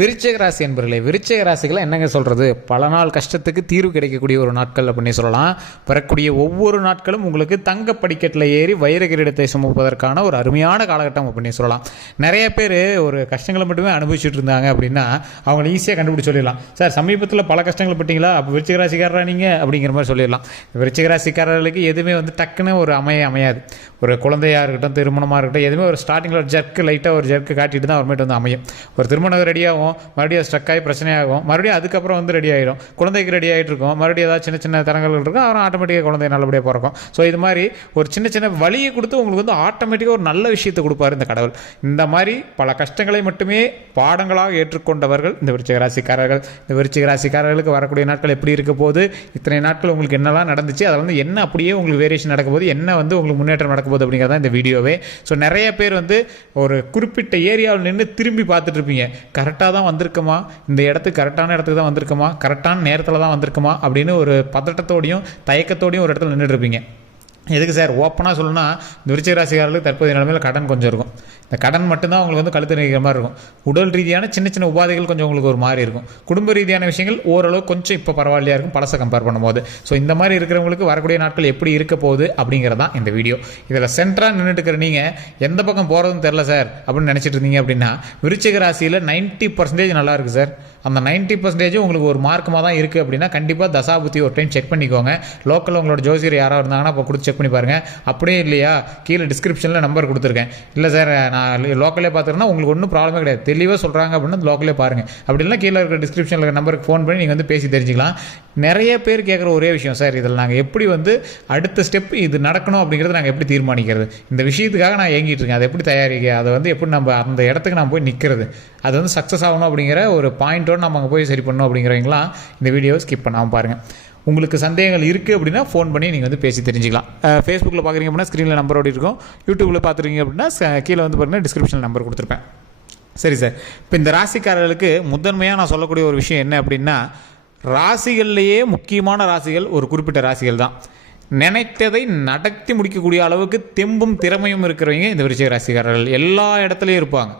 விருச்சிக ராசி என்பர்களே, விருச்சிக ராசிகளை என்னங்க சொல்கிறது, பல நாள் கஷ்டத்துக்கு தீர்வு கிடைக்கக்கூடிய ஒரு நாட்கள் அப்படின்னு சொல்லலாம். வரக்கூடிய ஒவ்வொரு நாட்களும் உங்களுக்கு தங்க படிக்கட்டில் ஏறி வைர கிரீடத்தை சுமப்பதற்கான ஒரு அருமையான காலகட்டம் அப்படின்னு சொல்லலாம். நிறைய பேர் ஒரு கஷ்டங்களை மட்டுமே அனுபவிச்சுட்டு இருந்தாங்க அப்படின்னா அவங்களை ஈஸியாக கண்டுபிடிச்சு சொல்லிடலாம். சார், சமீபத்தில் பல கஷ்டங்கள் பட்டீங்களா, அப்போ விருச்சிக ராசிக்காரரா நீங்கள் அப்படிங்கிற மாதிரி சொல்லிடலாம். விருச்சிக ராசிக்காரர்களுக்கு எதுவுமே டக்குன்னு ஒரு அமையாது. ஒரு குழந்தையாக இருக்கட்டும், திருமணமாக இருக்கட்டும், எதுவுமே ஒரு ஸ்டார்டிங்கில் ஒரு ஜர்க்கு, லைட்டாக ஒரு ஜர்க்கு காட்டிட்டு தான் அப்புறமேட்டு அமையும். ஒரு திருமணம் ரெடியாகும், மறுபடியும் ஸ்ட்ரக் ஆகி பிரச்சனையாகும், மறுபடியும் அதுக்கப்புறம் ரெடி ஆகிடும். குழந்தைக்கு ரெடி ஆகிட்டு இருக்கும், மறுபடியும் ஏதாவது சின்ன சின்ன தரங்கள் இருக்கும், அப்புறம் ஆட்டோமேட்டிக்காக குழந்தை நல்லபடியாக பிறக்கும். ஸோ இது மாதிரி ஒரு சின்ன சின்ன வழியை கொடுத்து உங்களுக்கு ஆட்டோமேட்டிக்காக ஒரு நல்ல விஷயத்தை கொடுப்பார் இந்த கடவுள். இந்த மாதிரி பல கஷ்டங்களை மட்டுமே பாடங்களாக ஏற்றுக்கொண்டவர்கள் இந்த விருச்சிக ராசிக்காரர்கள். இந்த விருச்சிக ராசிக்காரர்களுக்கு வரக்கூடிய நாட்கள் எப்படி இருக்க போது, இத்தனை நாட்கள் உங்களுக்கு என்னெல்லாம் நடந்துச்சு, அதில் என்ன அப்படியே உங்களுக்கு வேரியேஷன் நடக்கும் போது, என்ன உங்களுக்கு முன்னேற்றம் நடக்கும் போது அப்படிங்கிறதா இந்த வீடியோவே. ஸோ நிறைய பேர் ஒரு குறிப்பிட்ட ஏரியாவில் நின்று திரும்பி பார்த்துட்டு இருப்பீங்க. கரெக்டாக தான் வந்திருக்குமா, இந்த இடத்துக்கு கரெக்டான இடத்துக்கு தான் வந்திருக்குமா, கரெக்டான நேரத்தில் தான் வந்திருக்குமா அப்படின்னு ஒரு பதட்டத்தோடையும் தயக்கத்தோடையும் ஒரு இடத்துல நின்றுட்டு இருப்பீங்க. எதுக்கு சார், ஓப்பனாக சொல்லணும்னா இந்த விருச்சிக ராசிக்காரர்களுக்கு தற்போதைய நிலைமையில் கடன் கொஞ்சம் இருக்கும். இந்த கடன் மட்டும்தான் உங்களுக்கு கழுத்து நிற்கிற மாதிரி இருக்கும். உடல் ரீதியான சின்ன சின்ன உபாதைகள் கொஞ்சம் உங்களுக்கு ஒரு மாதிரி இருக்கும். குடும்ப ரீதியான விஷயங்கள் ஓரளவு கொஞ்சம் இப்போ பரவாயில்லையா இருக்கும் பழசை கம்பேர் பண்ணும்போது. ஸோ இந்த மாதிரி இருக்கிறவங்களுக்கு வரக்கூடிய நாட்கள் எப்படி இருக்க போகுது அப்படிங்கிறதான் இந்த வீடியோ. இதில் சென்டராக நின்றுட்டு இருக்கிற நீங்கள் எந்த பக்கம் போகிறதுன்னு தெரில சார் அப்படின்னு நினச்சிட்டு இருந்தீங்க அப்படின்னா, விருச்சிக ராசியில் 90% நல்லா இருக்குது சார். அந்த 90% உங்களுக்கு ஒரு மார்க்கமாக தான் இருக்குது அப்படின்னா கண்டிப்பாக தசாபுத்தி ஒரு டைம் செக் பண்ணிக்கோங்க. லோக்கலில் உங்களோட ஜோசியர் யாராவது இருந்தாங்கன்னா அப்போ கொடுத்து செக் பண்ணி பாருங்கள். அப்படியே இல்லையா, கீழே டிஸ்கிரிப்ஷனில் நம்பர் கொடுத்துருக்கேன். இல்லை சார், நான் லோக்கலே பார்த்துருன்னா உங்களுக்கு ஒன்றும் ப்ராப்ளமே கிடையாது, தெளிவாக சொல்கிறாங்க அப்படின்னா லோக்கலே பாருங்கள். அப்படி இல்லை கீழே இருக்கிற டிஸ்கிரிப்ஷனில் இருக்கிற நம்பருக்கு ஃபோன் பண்ணி நீங்கள் பேசி தெரிஞ்சுக்கலாம். நிறைய பேர் கேட்குற ஒரே விஷயம், சார் இதில் நாங்கள் எப்படி அடுத்த ஸ்டெப் இது நடக்கணும் அப்படிங்கிறத நாங்கள் எப்படி தீர்மானிக்கிறது, இந்த விஷயத்துக்காக நான் ஏங்கிட்டு இருக்கேன், அதை எப்படி தயாரிக்க, அதை எப்படி நம்ம அந்த இடத்துக்கு நான் போய் நிற்கிறது, அது சக்ஸஸ் ஆகணும் அப்படிங்கிற ஒரு பாயிண்ட்டோடு நம்ம அங்கே போய் சரி பண்ணணும் அப்படிங்கிறவங்களாம் இந்த வீடியோவை ஸ்கிப் பண்ணாமல் பாருங்கள். உங்களுக்கு சந்தேகங்கள் இருக்குது அப்படின்னா ஃபோன் பண்ணி நீங்கள் பேசி தெரிஞ்சுக்கலாம். ஃபேஸ்புக்கில் பார்க்குறீங்க அப்படின்னா ஸ்க்ரீனில் நம்பரோடு இருக்கும். யூடியூப்பில் பார்த்துருக்கீங்க அப்படின்னா கீழே பாருங்கள், டிஸ்கிரிப்ஷனில் நம்பர் கொடுத்துருப்பேன். சரி சார், இப்போ இந்த ராசிக்காரர்களுக்கு முதன்மையாக நான் சொல்லக்கூடிய ஒரு விஷயம் என்ன அப்படின்னா, ராசிகள்லேயே முக்கியமான ராசிகள் ஒரு குறிப்பிட்ட ராசிகள் தான். நினைத்ததை நடத்தி முடிக்கக்கூடிய அளவுக்கு தெம்பும் திறமையும் இருக்கிறவங்க இந்த விருச்சிக ராசிக்காரர்கள். எல்லா இடத்துலையும் இருப்பாங்க,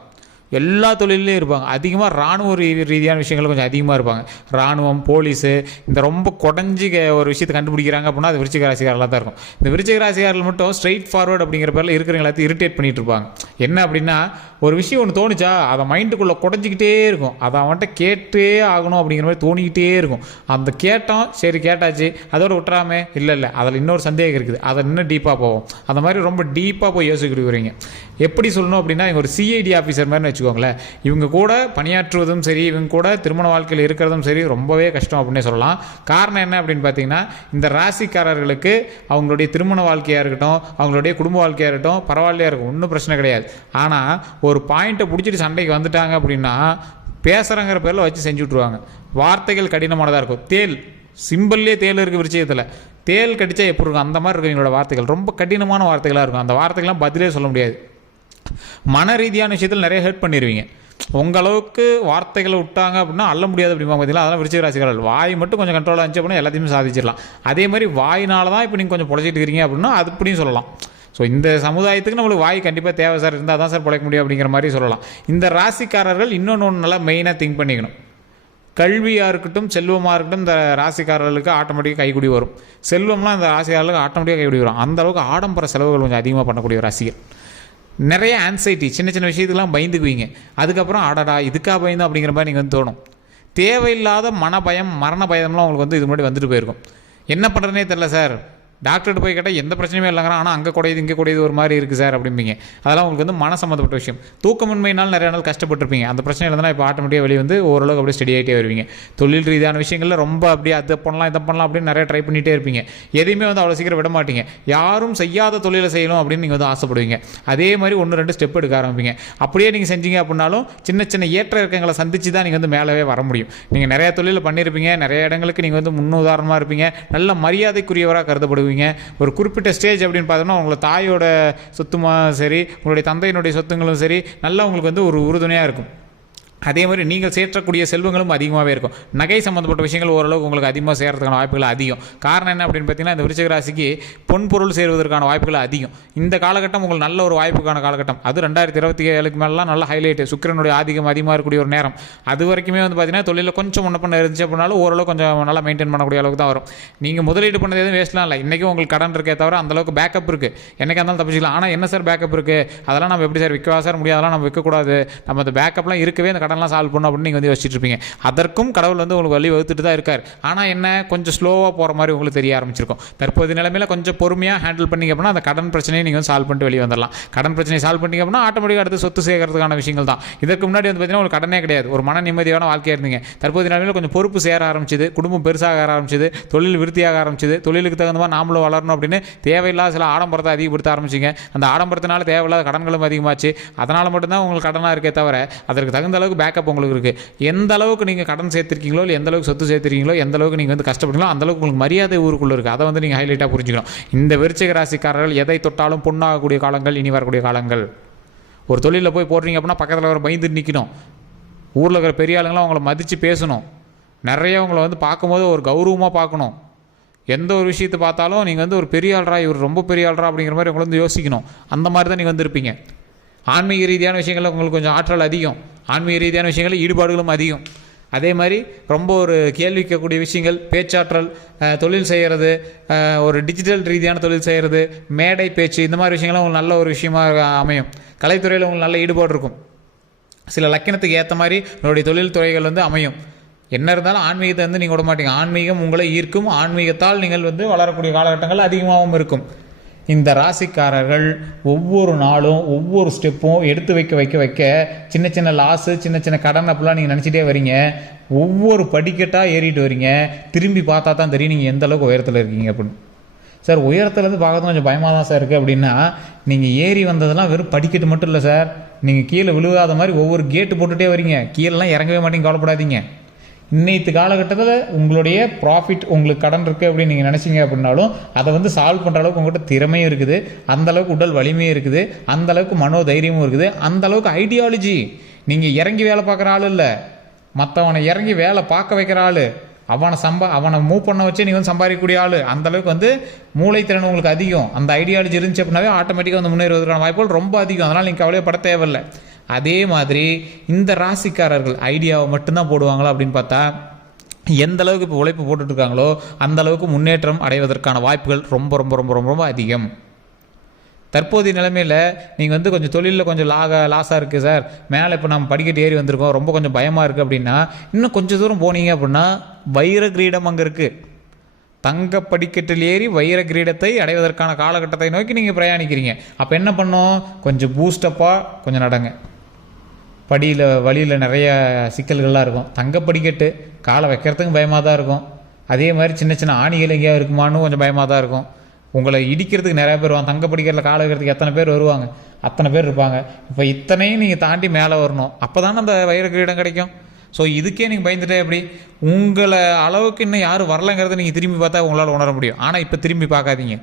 எல்லா தொழிலையும் இருப்பாங்க. அதிகமாக இராணுவ ரீதியான விஷயங்கள் கொஞ்சம் அதிகமாக இருப்பாங்க. இராணுவம், போலீஸு, இந்த ரொம்ப குடஞ்சி ஒரு விஷயத்தை கண்டுபிடிக்கிறாங்க அப்படின்னா அது விருச்சிக ராசிக்காரர்களாக தான் இருக்கும். இந்த விருச்சிக ராசிக்காரர்கள் மட்டும் ஸ்ட்ரெயிட் ஃபார்வர்டு அப்படிங்கிற பேரில் இருக்கிறவங்க எல்லாத்தையும் இரிட்டேட் பண்ணிட்டு இருப்பாங்க. என்ன அப்படின்னா, ஒரு விஷயம் ஒன்று தோணுச்சா அதை மைண்டுக்குள்ளே குடஞ்சிக்கிட்டே இருக்கும், அதை அவன்கிட்ட கேட்டே ஆகணும் அப்படிங்கிற மாதிரி தோணிக்கிட்டே இருக்கும். அந்த கேட்டோம், சரி கேட்டாச்சு, அதோட விட்டுறாமே, இல்லை அதில் இன்னொரு சந்தேகம் இருக்குது, அதை இன்னும் டீப்பாக போவோம். அந்த மாதிரி ரொம்ப டீப்பாக போய் யோசிக்கிறீங்க. எப்படி சொல்லணும் அப்படின்னா, இங்கே ஒரு சிஐடி ஆஃபீஸர் மாதிரி வச்சுக்கோங்களேன். இவங்க கூட பணியாற்றுவதும் சரி, இவங்க கூட திருமண வாழ்க்கையில் இருக்கிறதும் சரி ரொம்பவே கஷ்டம் அப்படின்னே சொல்லலாம். காரணம் என்ன அப்படின்னு பார்த்தீங்கன்னா, இந்த ராசிக்காரர்களுக்கு அவங்களுடைய திருமண வாழ்க்கையாக இருக்கட்டும், அவங்களுடைய குடும்ப வாழ்க்கையாக இருக்கட்டும் பரவாயில்லையா இருக்கும், ஒன்றும் பிரச்சனை கிடையாது. ஆனால் ஒரு பாயிண்ட்டை பிடிச்சிட்டு சண்டைக்கு வந்துட்டாங்க அப்படின்னா பேசுகிறங்கிற பேரில் வச்சு செஞ்சு விட்ருவாங்க. வார்த்தைகள் கடினமானதாக இருக்கும். தேல் சிம்பிள்லேயே தேல் இருக்குது விருச்சிகத்தில், தேல் கடித்தா எப்படி இருக்கும் அந்த மாதிரி இருக்கும். எங்களோட வார்த்தைகள் ரொம்ப கடினமான வார்த்தைகளாக இருக்கும். அந்த வார்த்தைகள்லாம் பதிலே சொல்ல முடியாது. மன ரீதியான விஷயத்தில் நிறைய ஹெல்ப் பண்ணிடுவீங்க. உங்களவுக்கு வார்த்தைகளை விட்டாங்க அப்படின்னா அள்ள முடியாது அப்படிமா பார்த்தீங்களா. அதெல்லாம் விருச்சிக ராசிக்காரர்கள் வாய் மட்டும் கொஞ்சம் கண்ட்ரோலாக இருந்துச்சு அப்படின்னா எல்லாத்தையுமே சாதிச்சிடலாம். அதே மாதிரி வாயினால தான் இப்போ நீங்கள் கொஞ்சம் பொழைச்சிட்டு இருக்கிறீங்க அப்படின்னா அது இப்படியும் சொல்லலாம். ஸோ இந்த சமுதாயத்துக்கு நம்மளுக்கு வாய் கண்டிப்பாக தேவை சார், இருந்தால் தான் சார் பிழைக்க முடியும் அப்படிங்கிற மாதிரி சொல்லலாம். இந்த ராசிக்காரர்கள் இன்னொன்று நல்லா மெயினாக திங்க் பண்ணிக்கணும். கல்வியாக இருக்கட்டும், செல்வமாக இருக்கட்டும், இந்த ராசிக்காரர்களுக்கு ஆட்டோமேட்டிக்காக கைக்குடி வரும். செல்வம்லாம் இந்த ராசிக்காரர்களுக்கு ஆட்டோமேட்டிக்காக கைக்குடி வரும். அந்த அளவுக்கு ஆடம்பர செலவுகள் கொஞ்சம் அதிகமாக பண்ணக்கூடிய ராசிகள். நிறைய ஆன்சைட்டி, சின்ன சின்ன விஷயத்துக்கெல்லாம் பயந்துக்குவீங்க. அதுக்கப்புறம் ஆடாடா இதுக்காக பயந்தோம் அப்படிங்கிற மாதிரி நீங்கள் தோணும். தேவையில்லாத மனபயம், மரண பயம்லாம் உங்களுக்கு இது முன்னாடி வந்துட்டு போயிருக்கும். என்ன பண்ணுறதுனே தெரில சார், டாக்டர்கிட்ட போய் கேட்டால் எந்த பிரச்சனையுமே இல்லைங்கிறான், ஆனால் அங்கே கூடையது இங்கே கூடையது ஒரு மாதிரி இருக்குது சார் அப்படிம்பீங்க. அதெல்லாம் உங்களுக்கு மன சம்மந்தப்பட்ட விஷயம். தூக்கமின்மையினால் நிறைய நாள் கஷ்டப்பட்டுருப்பீங்க. அந்த பிரச்சனை இல்லைனா இப்போ ஆட்டோமேட்டிக்காக வெளியே ஓரளவுக்கு அப்படியே ஸ்டடி ஆகிட்டே வருவீங்க. தொழில் ரீதியான விஷயங்களில் ரொம்ப அப்படியே அதை பண்ணலாம் இதை பண்ணலாம் அப்படின்னு நிறைய ட்ரை பண்ணிகிட்டே இருப்பீங்க. எதையுமே அவ்வளோ சீக்கிரம் விட மாட்டீங்க. யாரும் செய்யாத தொழிலை செய்யணும் அப்படின்னு நீங்கள் ஆசைப்படுவீங்க. அதே மாதிரி 1-2 ஸ்டெப் எடுக்க ஆரம்பிப்பீங்க. அப்படியே நீங்கள் செஞ்சீங்க அப்படின்னாலும் சின்ன சின்ன ஏற்ற இறக்கங்களை சந்திச்சு தான் நீங்கள் மேலவே வர முடியும். நீங்கள் நிறைய தொழிலை பண்ணியிருப்பீங்க, நிறைய இடங்களுக்கு நீங்கள் முன்னுதாரணமாக இருப்பீங்க, நல்ல மரியாதைக்குரியவராக கருதப்படுவீங்க. ஒரு குறிப்பிட்ட ஸ்டேஜ் அப்படின்னு பார்த்தோம்னா உங்களை தாயோட சொத்துமா சரி, உங்களுடைய தந்தையினுடைய சொத்துங்களும் சரி நல்லா உங்களுக்கு ஒரு உறுதுணையாக இருக்கும். அதே மாதிரி நீங்கள் சேர்க்கக்கூடிய செல்வங்களும் அதிகமாகவே இருக்கும். நகை சம்மந்தப்பட்ட விஷயங்கள் ஓரளவுக்கு உங்களுக்கு அதிகமாக சேர்கிறதுக்கான வாய்ப்புகள் அதிகம். காரணம் என்ன அப்படின்னு பார்த்தீங்கன்னா, இந்த விருச்சிக ராசிக்கு பொன்பொருள் சேருவதற்கான வாய்ப்புகள் அதிகம். இந்த காலகட்டம் உங்களுக்கு நல்ல ஒரு வாய்ப்புக்கான காலகட்டம். அது 2027 மேலாம் நல்ல ஹைலைட்டு. சுக்கிரனுடைய ஆதிக்கம் அதிகமாக இருக்கக்கூடிய ஒரு நேரம். அது வரைக்குமே வந்து பார்த்தீங்கன்னா தொழிலில் கொஞ்சம் முன்ன பண்ண இருந்துச்சு அப்படின்னாலும் ஓரளவு கொஞ்சம் நல்லா மெயின்டைன் பண்ணக்கூடிய அளவுக்கு தான் வரும். நீங்கள் முதலீடு பண்ணது எதுவும் வேஸ்ட்லாம் இல்லை. இன்றைக்கும் உங்களுக்கு கடன் இருக்கே தவிர அந்தளவுக்கு பேக்கப் இருக்குது. என்னைக்கு இருந்தாலும் தப்பிச்சிக்கலாம். ஆனால் என்ன சார் பேக்கப் இருக்குது, அதெல்லாம் நம்ம எப்படி சார் விற்கவா சார் முடியாது, அதெல்லாம் நம்ம விற்கக்கூடாது, நம்ம அந்த பேக்கப்லாம் இருக்கவே அந்த கடன்லாம் சால்வ் பண்ணணும் அப்படின்னு நீங்கள் வந்து யோசிச்சுட்டு இருப்பீங்க. அதற்கும் கடவுள் வந்து உங்களுக்கு வழி வகுத்துட்டு தான் இருக்கார். ஆனால் என்ன, கொஞ்சம் ஸ்லோவாக போகிற மாதிரி உங்களுக்கு தெரிய ஆரம்பிச்சிருக்கும். தற்போது நிலைமையில் கொஞ்சம் பொறுமையாக ஹேண்டில் பண்ணிங்க அப்படின்னா அந்த கடன் பிரச்சனையை நீங்கள் வந்து சால்வ் பண்ணிட்டு வெளியே வந்துடலாம். கடன் பிரச்சனையை சால்வ் பண்ணிங்க அப்படின்னா ஆட்டோமேட்டிக்காக அடுத்து சொத்து சேர்க்கறதுக்கான விஷயங்கள் தான். இதற்கு முன்னாடி வந்து பார்த்தீங்கன்னா உங்களுக்கு கடனே கிடையாது, ஒரு மன நிம்மதியான வாழ்க்கையாக இருந்தீங்க. தற்போது நிலைமையில் கொஞ்சம் பொறுப்பு சேர ஆரம்பிச்சது, குடும்பம் பெருசாக ஆரம்பிச்சது, தொழில் விருத்தியாக ஆரம்பிச்சது, தொழிலுக்கு தகுந்த மாதிரி நாமளும் வளரணும் அப்படின்னு தேவையில்லாத சில ஆடம்பரத்தை அதிகப்படுத்த ஆரம்பிச்சிங்க. அந்த ஆடம்பரத்தினால தேவையில்லாத கடன்களும் அதிகமாச்சு. அதனால் மட்டும்தான் உங்களுக்கு கடனாக இருக்கே தவிர அதற்கு தகுந்த அளவுக்கு பேக்கப் உங்களுக்கு இருக்குது. எந்த அளவுக்கு நீங்கள் கடன் சேர்த்திருக்கீங்களோ, இல்லை எந்த அளவுக்கு சொத்து சேர்த்திருக்கீங்களோ, எந்த அளவுக்கு நீங்கள் வந்து கஷ்டப்படுறீங்களோ அந்த அளவுக்கு உங்களுக்கு மரியாதை ஊருக்குள்ளே இருக்குது. அதை வந்து நீங்கள் ஹைலைட்டாக புரிஞ்சுக்கணும். இந்த விருச்சிக ராசிக்காரர்கள் எதை தொட்டாலும் பொண்ணாகக்கூடிய காலங்கள் இனி வரக்கூடிய காலங்கள். ஒரு தொழிலில் போய் போடுறீங்க அப்படின்னா பக்கத்தில் வர பயந்து நிற்கணும். ஊரில் இருக்கிற பெரிய ஆளுங்களாம் அவங்கள மதித்து பேசணும். நிறைய அவங்கள வந்து பார்க்கும்போது ஒரு கௌரவமாக பார்க்கணும். எந்த ஒரு விஷயத்தை பார்த்தாலும் நீங்கள் வந்து ஒரு பெரிய ஆள்ரா, இவர் ரொம்ப பெரிய ஆள்ரா அப்படிங்கிற மாதிரி உங்களை வந்து யோசிக்கணும். அந்த மாதிரி தான் நீங்கள் வந்துருப்பீங்க. ஆன்மீக ரீதியான விஷயங்களில் உங்களுக்கு கொஞ்சம் ஆற்றல் அதிகம். ஆன்மீக ரீதியான விஷயங்களில் ஈடுபாடுகளும் அதிகம். அதே மாதிரி ரொம்ப ஒரு கேள்விக்கக்கூடிய விஷயங்கள், பேச்சாற்றல், தொழில் செய்கிறது, ஒரு டிஜிட்டல் ரீதியான தொழில் செய்கிறது, மேடை பேச்சு, இந்த மாதிரி விஷயங்கள்லாம் உங்களுக்கு நல்ல ஒரு விஷயமாக அமையும். கலைத்துறையில் உங்களுக்கு நல்ல ஈடுபாடு இருக்கும். சில லக்கணத்துக்கு ஏற்ற மாதிரி உங்களுடைய தொழில் துறைகள் வந்து அமையும். என்ன இருந்தாலும் ஆன்மீகத்தை வந்து நீங்கள் விட மாட்டீங்க. ஆன்மீகம் உங்களை ஈர்க்கும். ஆன்மீகத்தால் நீங்கள் வந்து வளரக்கூடிய காலகட்டங்கள் அதிகமாகவும் இருக்கும். இந்த ராசிக்காரர்கள் ஒவ்வொரு நாளும் ஒவ்வொரு ஸ்டெப்பும் எடுத்து வைக்க சின்ன சின்ன லாஸு, சின்ன சின்ன கடன் அப்படிலாம் நீங்கள் நினச்சிட்டே வரீங்க. ஒவ்வொரு படிக்கட்டாக ஏறிட்டு வரீங்க. திரும்பி பார்த்தா தான் தெரியும் நீங்கள் எந்த அளவுக்கு உயரத்தில் இருக்கீங்க அப்படின்னு. சார் உயரத்துலேருந்து பார்க்கறது கொஞ்சம் பயமாக தான் சார் இருக்குது அப்படின்னா, நீங்கள் ஏறி வந்ததெல்லாம் வெறும் படிக்கட்டு மட்டும் இல்லை சார். நீங்கள் கீழே விழுகாத மாதிரி ஒவ்வொரு கேட்டு போட்டுகிட்டே வரீங்க. கீழெலாம் இறங்கவே மாட்டீங்க, கவலைப்படாதீங்க. இன்னைத்து காலகட்டத்தில் உங்களுடைய ப்ராஃபிட், உங்களுக்கு கடன் இருக்குது அப்படின்னு நீங்கள் நினச்சிங்க அப்படின்னாலும் அதை வந்து சால்வ் பண்ணுற அளவுக்கு உங்கள்கிட்ட திறமையும் இருக்குது, அந்தளவுக்கு உடல் வலிமையும் இருக்குது, அந்தளவுக்கு மனோ தைரியமும் இருக்குது, அந்தளவுக்கு ஐடியாலஜி. நீங்கள் இறங்கி வேலை பார்க்குற ஆள் இல்லை, மற்றவனை இறங்கி வேலை பார்க்க வைக்கிற ஆள், அவனை மூவ் பண்ண வச்சு நீங்கள் வந்து சம்பாதிக்கக்கூடிய ஆள். அந்தளவுக்கு வந்து மூளைத்திறன் உங்களுக்கு அதிகம். அந்த ஐடியாலஜி இருந்துச்சு அப்படின்னாவே ஆட்டோமேட்டிக்காக வந்து முன்னேறுவதற்கான வாய்ப்புகள் ரொம்ப அதிகம். அதனால் நீங்கள் கவலையப்பட தேவையில்லை. அதே மாதிரி இந்த ராசிக்காரர்கள் ஐடியாவை மட்டும்தான் போடுவாங்களா அப்படின்னு பார்த்தா, எந்த அளவுக்கு இப்போ உழைப்பு போட்டுட்டு இருக்காங்களோ அந்த அளவுக்கு முன்னேற்றம் அடைவதற்கான வாய்ப்புகள் ரொம்ப ரொம்ப ரொம்ப ரொம்ப ரொம்ப அதிகம். தற்போதைய நிலைமையில் நீங்கள் வந்து கொஞ்சம் தொழிலில் கொஞ்சம் லாஸாக இருக்குது சார், மேலே இப்போ நம்ம படிக்கட்டு ஏறி வந்திருக்கோம், ரொம்ப கொஞ்சம் பயமாக இருக்குது அப்படின்னா, இன்னும் கொஞ்சம் தூரம் போனீங்க அப்படின்னா வைர கிரீடம் அங்கே இருக்குது. தங்க படிக்கட்டில் ஏறி வைர கிரீடத்தை அடைவதற்கான காலகட்டத்தை நோக்கி நீங்கள் பிரயாணிக்கிறீங்க. அப்போ என்ன பண்ணோம், கொஞ்சம் பூஸ்டப்பாக கொஞ்சம் நடங்க. வழியில் நிறைய சிக்கல்கள்லாம் இருக்கும். தங்க படிக்கட்டு காலை வைக்கிறதுக்கும் பயமாக தான் இருக்கும். அதே மாதிரி சின்ன சின்ன ஆணிகள் எங்கேயா இருக்குமான்னு கொஞ்சம் பயமாக தான் இருக்கும். உங்களை இடிக்கிறதுக்கு நிறைய பேர் வருவாங்க. தங்க படிக்கட்டில் காலை வைக்கிறதுக்கு எத்தனை பேர் வருவாங்க, அத்தனை பேர் இருப்பாங்க. இப்போ இத்தனையும் நீங்கள் தாண்டி மேலே வரணும், அப்போ தானே அந்த வைர கிரீடம் கிடைக்கும். ஸோ இதுக்கே நீங்கள் பயந்துட்டே எப்படி, உங்களை அளவுக்கு இன்னும் யாரும் வரலைங்கிறத நீங்கள் திரும்பி பார்த்தா உங்களால் உணர முடியும். ஆனால் இப்போ திரும்பி பார்க்காதீங்க,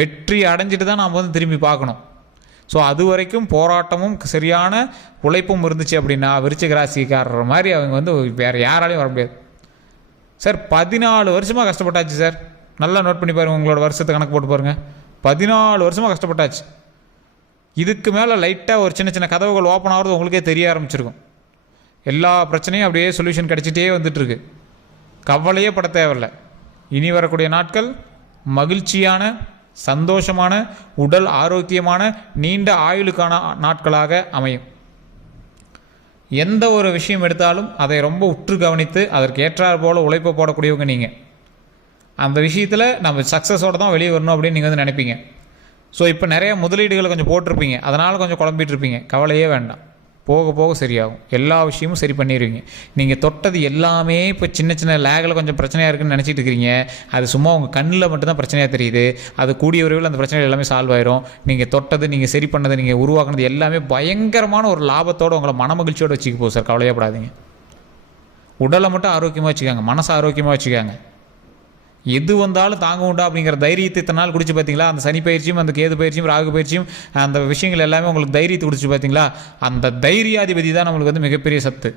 வெற்றி அடைஞ்சிட்டு தான் நாம் வந்து திரும்பி பார்க்கணும். ஸோ அது வரைக்கும் போராட்டமும் சரியான உழைப்பும் இருந்துச்சு அப்படின்னா விருச்சிக ராசிக்காரர் மாதிரி அவங்க வந்து வேறு யாராலையும் வர முடியாது. சார் 14 வருஷமாக கஷ்டப்பட்டாச்சு சார். நல்லா நோட் பண்ணி பாருங்கள், உங்களோட வருஷத்தை கணக்கு போட்டு பாருங்கள். 14 வருஷமாக கஷ்டப்பட்டாச்சு. இதுக்கு மேலே லைட்டாக ஒரு சின்ன சின்ன கதவுகள் ஓப்பன் ஆகிறது உங்களுக்கே தெரிய ஆரம்பிச்சிருக்கும். எல்லா பிரச்சனையும் அப்படியே சொல்யூஷன் கிடச்சிட்டே வந்துட்டுருக்கு. கவலையே பட தேவையில்லை. இனி வரக்கூடிய நாட்கள் மகிழ்ச்சியான, சந்தோஷமான, உடல் ஆரோக்கியமான, நீண்ட ஆயுளுக்கான நாட்களாக அமையும். எந்த ஒரு விஷயம் எடுத்தாலும் அதை ரொம்ப உற்று கவனித்து அதற்கு ஏற்றாற் போல் உழைப்பை போடக்கூடியவங்க நீங்கள். அந்த விஷயத்தில் நம்ம சக்ஸஸோடு தான் வெளியே வரணும் அப்படின்னு நீங்கள் வந்து நினைப்பீங்க. ஸோ இப்போ நிறைய முதலீடுகளை கொஞ்சம் போட்டிருப்பீங்க, அதனால் கொஞ்சம் குழம்பிட்டு இருப்பீங்க. கவலையே வேண்டாம், போக போக சரியாகும். எல்லா விஷயமும் சரி பண்ணிடுவீங்க. நீங்கள் தொட்டது எல்லாமே இப்போ சின்ன சின்ன லேகில் கொஞ்சம் பிரச்சனையாக இருக்குன்னு நினச்சிட்டு இருக்கிறீங்க. அது சும்மா உங்கள் கண்ணில் மட்டும்தான் பிரச்சனையாக தெரியுது. அது கூடிய விரைவில் அந்த பிரச்சனை எல்லாமே சால்வ் ஆயிரும். நீங்கள் தொட்டது, நீங்கள் சரி பண்ணது, நீங்கள் உருவாக்குனது எல்லாமே பயங்கரமான ஒரு லாபத்தோடு உங்களை மனமகிழ்ச்சியோடு வச்சுக்க போகுது சார். கவலையப்படாதீங்க. உடலை மட்டும் ஆரோக்கியமாக வச்சுக்காங்க, மனசை ஆரோக்கியமாக வச்சுக்காங்க. எது வந்தாலும் தாங்க உண்டா அப்படிங்கிற தைரியத்தை இத்தனை நாள் குடிச்சு பார்த்தீங்களா? அந்த சனி பயிற்சியும், அந்த கேது பயிற்சியும், ராகு பயிற்சியும், அந்த விஷயங்கள் எல்லாமே உங்களுக்கு தைரியத்தை குடிச்சு பார்த்தீங்களா? அந்த தைரியாதிபதி தான் நம்மளுக்கு வந்து மிகப்பெரிய சத்து.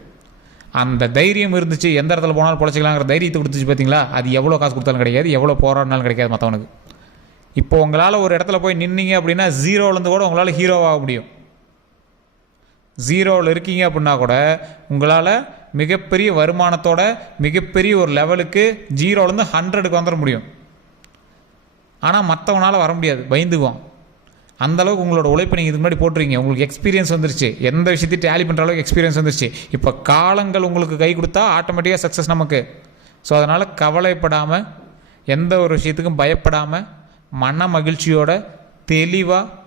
அந்த தைரியம் இருந்துச்சு, எந்த இடத்துல போனாலும் பொழைச்சிக்கலாங்கிற தைரியத்தை கொடுத்துச்சு பார்த்தீங்களா, அது எவ்வளோ காசு கொடுத்தாலும் கிடைக்காது, எவ்வளோ போராடினாலும் கிடைக்காது மற்றவனுக்கு. இப்போ உங்களால் ஒரு இடத்துல போய் நின்னீங்க அப்படின்னா ஜீரோலேருந்து கூட உங்களால் ஹீரோவாக முடியும். ஜீரோவில் இருக்கீங்க அப்படின்னா கூட உங்களால் மிகப்பெரிய வருமானத்தோட மிகப்பெரிய ஒரு லெவலுக்கு ஜீரோலேருந்து 100க்கு வந்துட முடியும். ஆனால் மற்றவனால் வர முடியாது, பயந்துக்குவான். அந்தளவுக்கு உங்களோட உழைப்பை நீங்கள் இதுக்கு முன்னாடி போட்டுருக்கீங்க, உங்களுக்கு எக்ஸ்பீரியன்ஸ் வந்துருச்சு, எந்த விஷயத்தையும் டேலி பண்ணுற அளவுக்கு எக்ஸ்பீரியன்ஸ் வந்துருச்சு. இப்போ காலங்கள் உங்களுக்கு கை கொடுத்தா ஆட்டோமேட்டிக்காக சக்ஸஸ் நமக்கு. ஸோ அதனால் கவலைப்படாமல், எந்த ஒரு விஷயத்துக்கும் பயப்படாமல், மன மகிழ்ச்சியோட தெளிவாக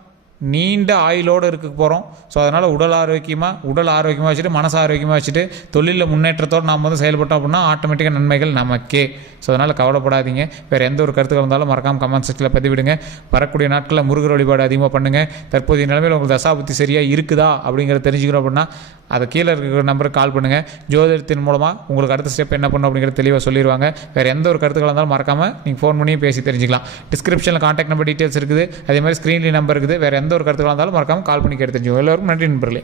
நீண்ட ஆயுளோடு இருக்க போகிறோம். ஸோ அதனால் உடல் ஆரோக்கியமாக வச்சுட்டு மனசு ஆரோக்கியமாக வச்சுட்டு தொழிலில் முன்னேற்றத்தோடு நாம் வந்து செயல்பட்டோம் அப்படின்னா ஆட்டோமேட்டிக்காக நன்மைகள் நமக்கே. ஸோ அதனால் கவலைப்படாதீங்க. வேறு எந்த ஒரு கருத்துக்கள் இருந்தாலும் மறக்காமல் கமெண்ட் செக்ஷனில் பதிவிடுங்க. வரக்கூடிய நாட்களில் முருகர் வழிபாடு அதிகமாக பண்ணுங்கள். தற்போதைய நிலைமையில் உங்களுக்கு தசாபுத்தி சரியாக இருக்குதா அப்படிங்கிறத தெரிஞ்சுக்கிறோம் அப்படின்னா அதை கீழே இருக்கிற நம்பருக்கு கால் பண்ணுங்கள். ஜோதிடத்தின் மூலமாக உங்களுக்கு அடுத்த ஸ்டெப் என்ன பண்ணணும் அப்படிங்கிறத தெளிவாக சொல்லிடுவாங்க. வேறு எந்த ஒரு கருத்துக்கள் இருந்தாலும் மறக்காமல் நீங்கள் ஃபோன் பண்ணி பேசி தெரிஞ்சுக்கலாம். டிஸ்கிரிப்ஷனில் கான்டாக்ட் நம்பர் டீட்டெயில்ஸ் இருக்குது, அதே மாதிரி ஸ்க்ரீன்லேயும் நம்பர் இருக்குது. வேறு எந்த ஒரு கருத்துக்கள் இருந்தாலும் மறக்காமல் கால் பண்ணி கேட்டு தெரிஞ்சுக்கோங்க. எல்லோருக்கும் நன்றி நண்பர்களே.